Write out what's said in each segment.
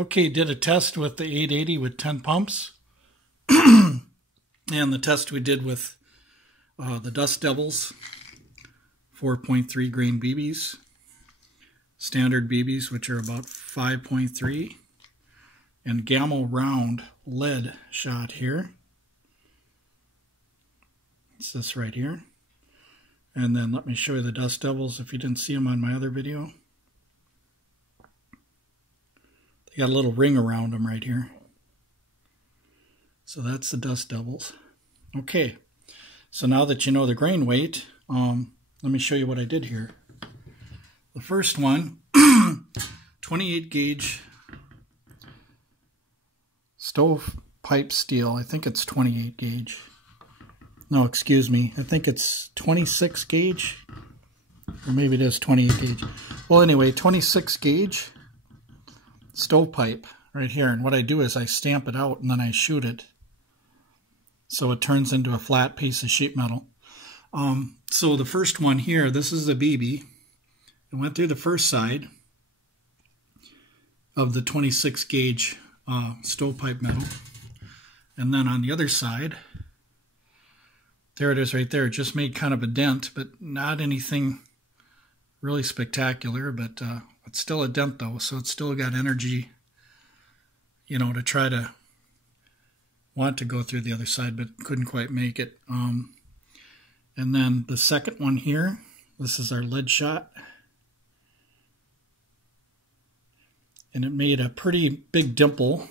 Okay, did a test with the 880 with 10 pumps. And the test we did with the Dust Devils, 4.3 grain BBs, standard BBs, which are about 5.3, and Gamma round lead shot here. It's this right here. And then let me show you the Dust Devils if you didn't see them on my other video. They got a little ring around them right here. So that's the Dust Devils. Okay, so now that you know the grain weight, let me show you what I did here. The first one, 28 gauge stovepipe steel. I think it's 28 gauge. No, excuse me. I think it's 26 gauge. Or maybe it is 28 gauge. Well, anyway, 26 gauge stovepipe right here. And what I do is I stamp it out and then I shoot it. So it turns into a flat piece of sheet metal. So the first one here, this is the BB. It went through the first side of the 26 gauge stovepipe metal. And then on the other side, there it is right there. It just made kind of a dent, but not anything really spectacular. But it's still a dent though, so it's still got energy, you know, to try to want to go through the other side, but couldn't quite make it. And then the second one here, this is our lead shot. And it made a pretty big dimple,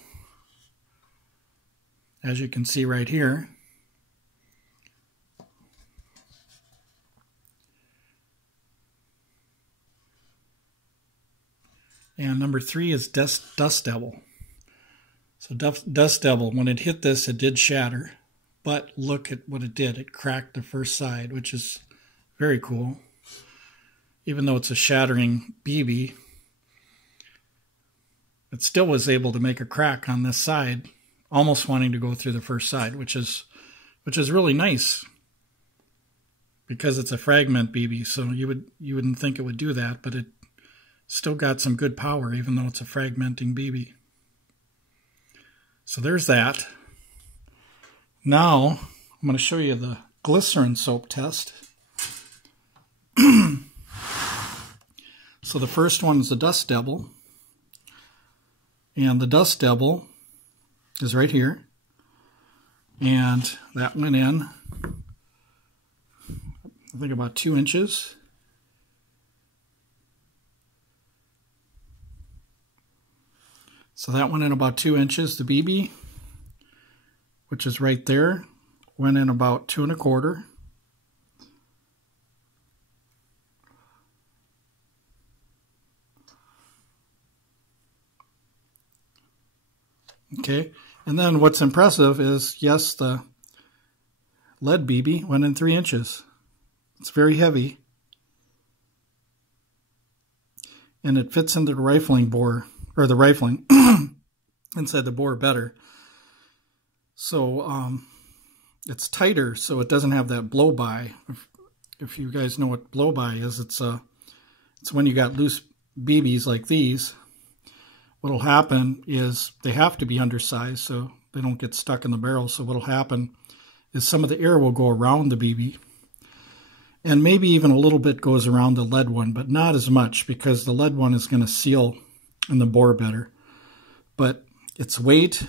as you can see right here. And number 3 is Dust Devil. So Dust Devil, when it hit this, it did shatter. But look at what it did. It cracked the first side, which is very cool. Even though it's a shattering BB, it still was able to make a crack on this side, almost wanting to go through the first side, which is really nice because it's a fragment BB. So you wouldn't think it would do that, but it still got some good power, even though it's a fragmenting BB. So there's that. Now, I'm going to show you the glycerin soap test. So the first one is the Dust Devil. And the Dust Devil is right here. And that went in, I think, about 2 inches. So that went in about 2 inches. The BB, which is right there, went in about 2 1/4. Okay, and then what's impressive is, yes, the lead BB went in 3 inches. It's very heavy. And it fits into the rifling bore, or the rifling inside the bore better. So it's tighter, so it doesn't have that blow-by. If you guys know what blow-by is, it's when you got loose BBs like these. What'll happen is they have to be undersized so they don't get stuck in the barrel. So what'll happen is some of the air will go around the BB. And maybe even a little bit goes around the lead one, but not as much because the lead one is going to seal in the bore better. But its weight,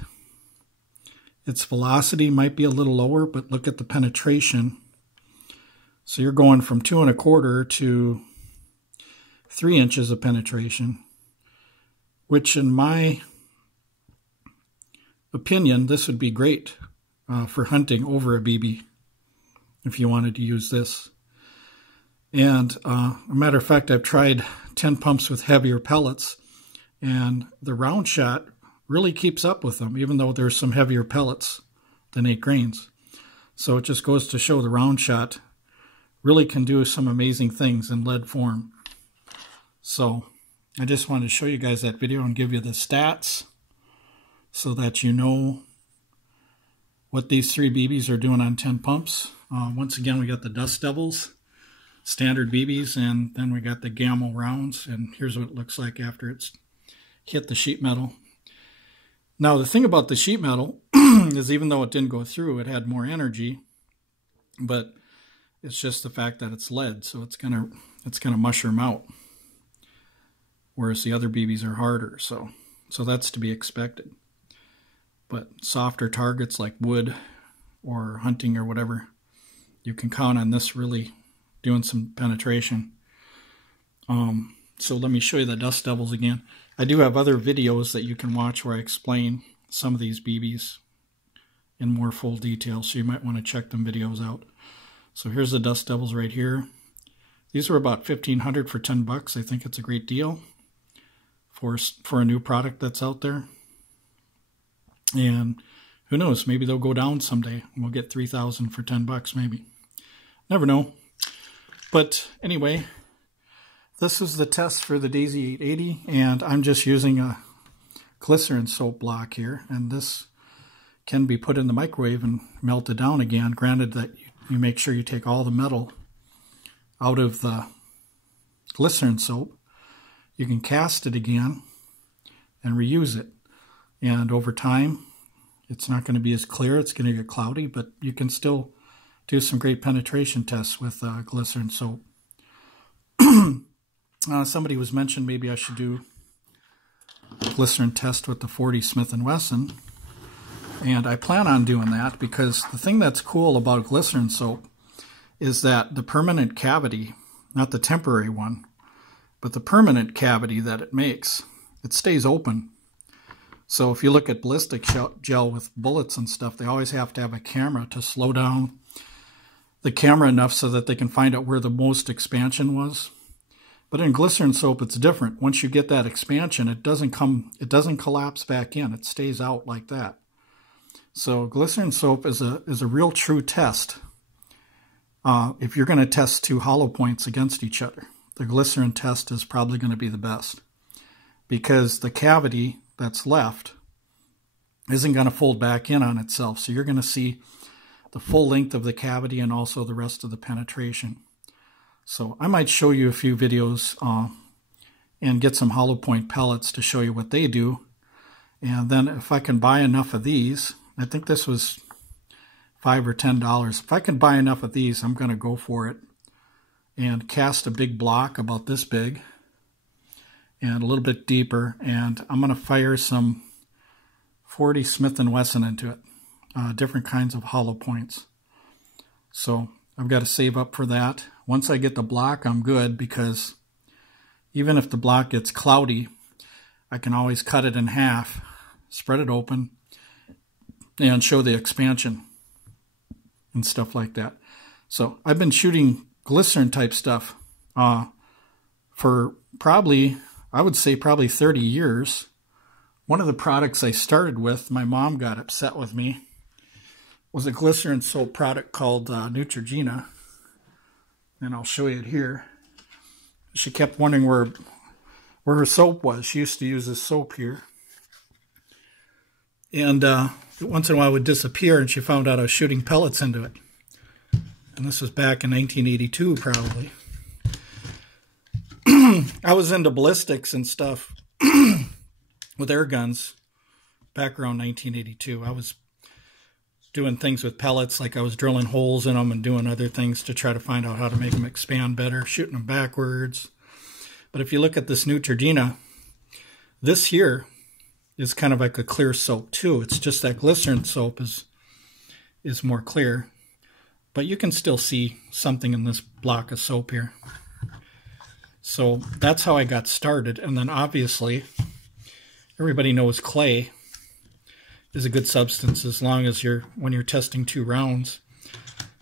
its velocity might be a little lower, but look at the penetration. So you're going from 2 1/4 to 3 inches of penetration, which in my opinion, this would be great for hunting over a BB if you wanted to use this. And a matter of fact, I've tried 10 pumps with heavier pellets, and the round shot really keeps up with them, even though there's some heavier pellets than 8 grains. So it just goes to show the round shot really can do some amazing things in lead form. So I just wanted to show you guys that video and give you the stats so that you know what these 3 BBs are doing on 10 pumps. Once again, we got the Dust Devils, standard BBs, and then we got the Gamma rounds, and here's what it looks like after it's hit the sheet metal. Now, the thing about the sheet metal is even though it didn't go through, it had more energy, but it's just the fact that it's lead, so it's gonna mushroom out. Whereas the other BBs are harder, so that's to be expected. But softer targets like wood or hunting or whatever, you can count on this really doing some penetration. So let me show you the Dust Devils again. I do have other videos that you can watch where I explain some of these BBs in more full detail, so you might want to check them videos out. So here's the Dust Devils right here. These were about $1,500 for 10 bucks. I think it's a great deal for a new product that's out there. And who knows, maybe they'll go down someday and we'll get 3,000 for 10 bucks maybe. Never know. But anyway, this is the test for the Daisy 880, and I'm just using a glycerin soap block here, and this can be put in the microwave and melted down again, granted that you make sure you take all the metal out of the glycerin soap. You can cast it again and reuse it, and over time it's not going to be as clear, it's going to get cloudy, but you can still do some great penetration tests with glycerin soap. Somebody was mentioned maybe I should do a glycerin test with the 40 Smith & Wesson, and I plan on doing that because the thing that's cool about glycerin soap is that the permanent cavity, not the temporary one, but the permanent cavity that it makes, it stays open. So if you look at ballistic gel with bullets and stuff, they always have to have a camera to slow down the camera enough so that they can find out where the most expansion was. But in glycerin soap, it's different. Once you get that expansion, it doesn't collapse back in. It stays out like that. So glycerin soap is a real true test. If you're going to test two hollow points against each other, the glycerin test is probably going to be the best, because the cavity that's left isn't going to fold back in on itself. So you're going to see the full length of the cavity and also the rest of the penetration. So I might show you a few videos and get some hollow point pellets to show you what they do. And then if I can buy enough of these, I think this was $5 or $10. If I can buy enough of these, I'm going to go for it and cast a big block about this big and a little bit deeper, and I'm going to fire some 40 Smith & Wesson into it, different kinds of hollow points. So I've got to save up for that. Once I get the block, I'm good, because even if the block gets cloudy, I can always cut it in half, spread it open, and show the expansion and stuff like that. So I've been shooting glycerin type stuff for probably, I would say probably 30 years. One of the products I started with, my mom got upset with me, was a glycerin soap product called Neutrogena. And I'll show you it here. She kept wondering where her soap was. She used to use this soap here. And once in a while it would disappear, and she found out I was shooting pellets into it. And this was back in 1982, probably. I was into ballistics and stuff with air guns back around 1982. I was doing things with pellets, like I was drilling holes in them and doing other things to try to find out how to make them expand better, shooting them backwards. But if you look at this Neutrogena, this here is kind of like a clear soap too. It's just that glycerin soap is more clear. But you can still see something in this block of soap here. So that's how I got started. And then obviously, everybody knows clay is a good substance as long as when you're testing 2 rounds,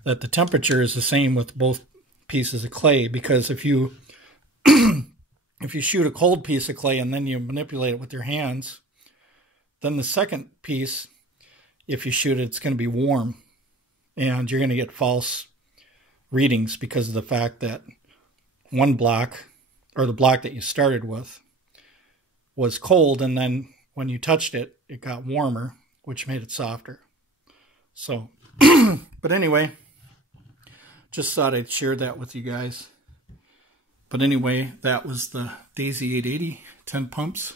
that the temperature is the same with both pieces of clay. Because if you if you shoot a cold piece of clay and then you manipulate it with your hands, then the second piece, if you shoot it, it's going to be warm. And you're going to get false readings because of the fact that one block, or the block that you started with, was cold, and then when you touched it, it got warmer, which made it softer. So, but anyway, just thought I'd share that with you guys. But anyway, that was the Daisy 880 10 pumps.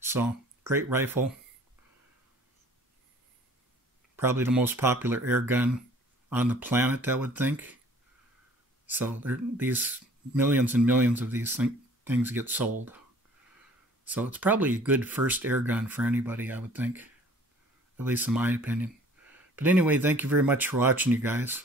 So Great rifle. Probably the most popular air gun on the planet, I would think. So these millions and millions of these things get sold. So it's probably a good first air gun for anybody, I would think. At least in my opinion. But anyway, thank you very much for watching, you guys.